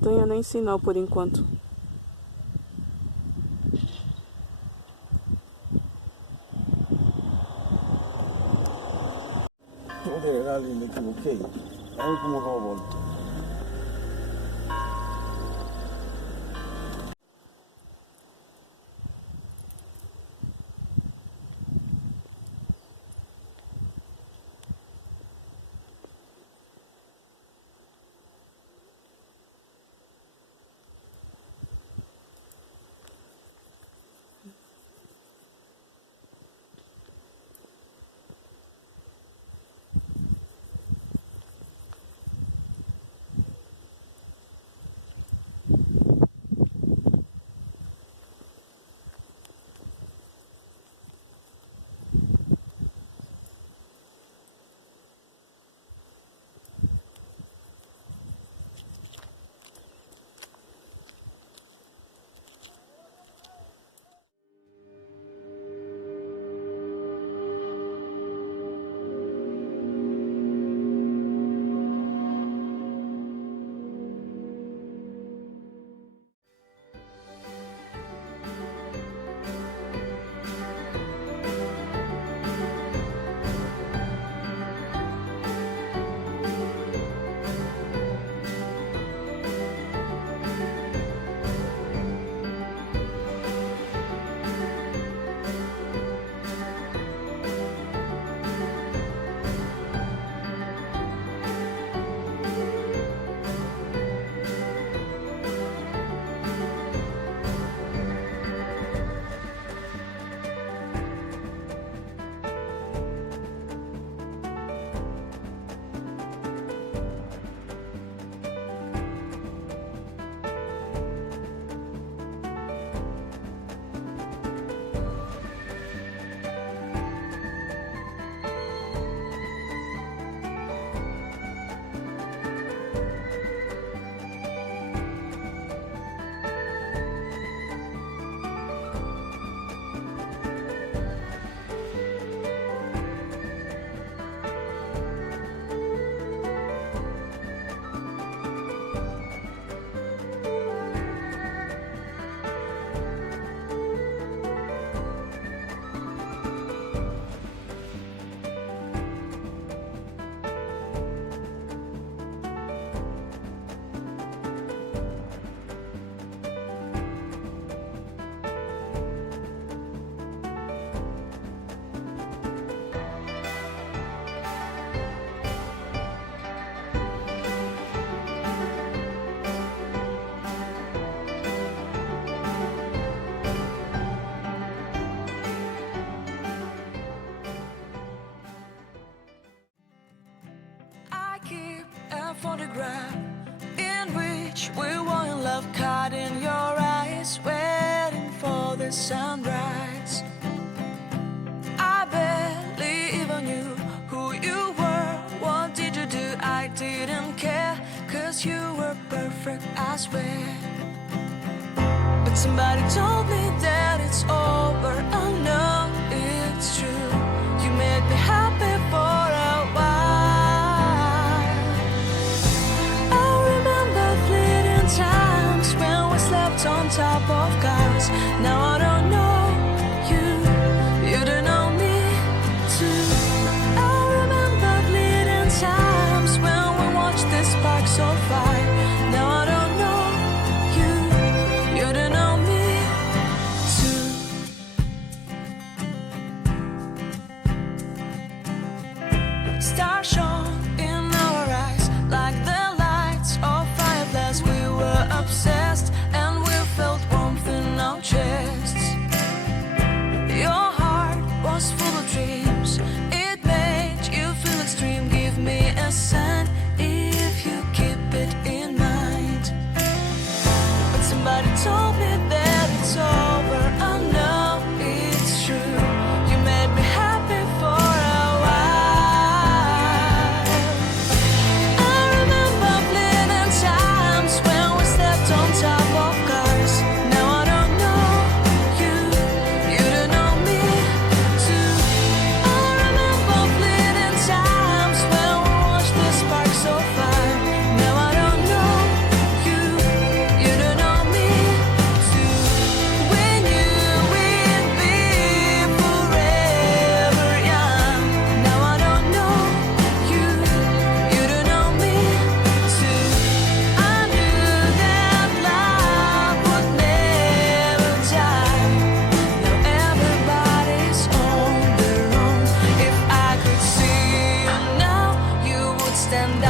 castanha nem sinal por enquanto. In generale me equivoquei. Olha como dá a volta. Photograph in which we were in love, caught in your eyes, waiting for the sunrise. I barely even knew who you were. What did you do? I didn't care, 'cause you were perfect, I swear. But somebody told me that it's over. Oh no, it's true. You made me happy for a while.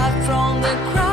start from the ground.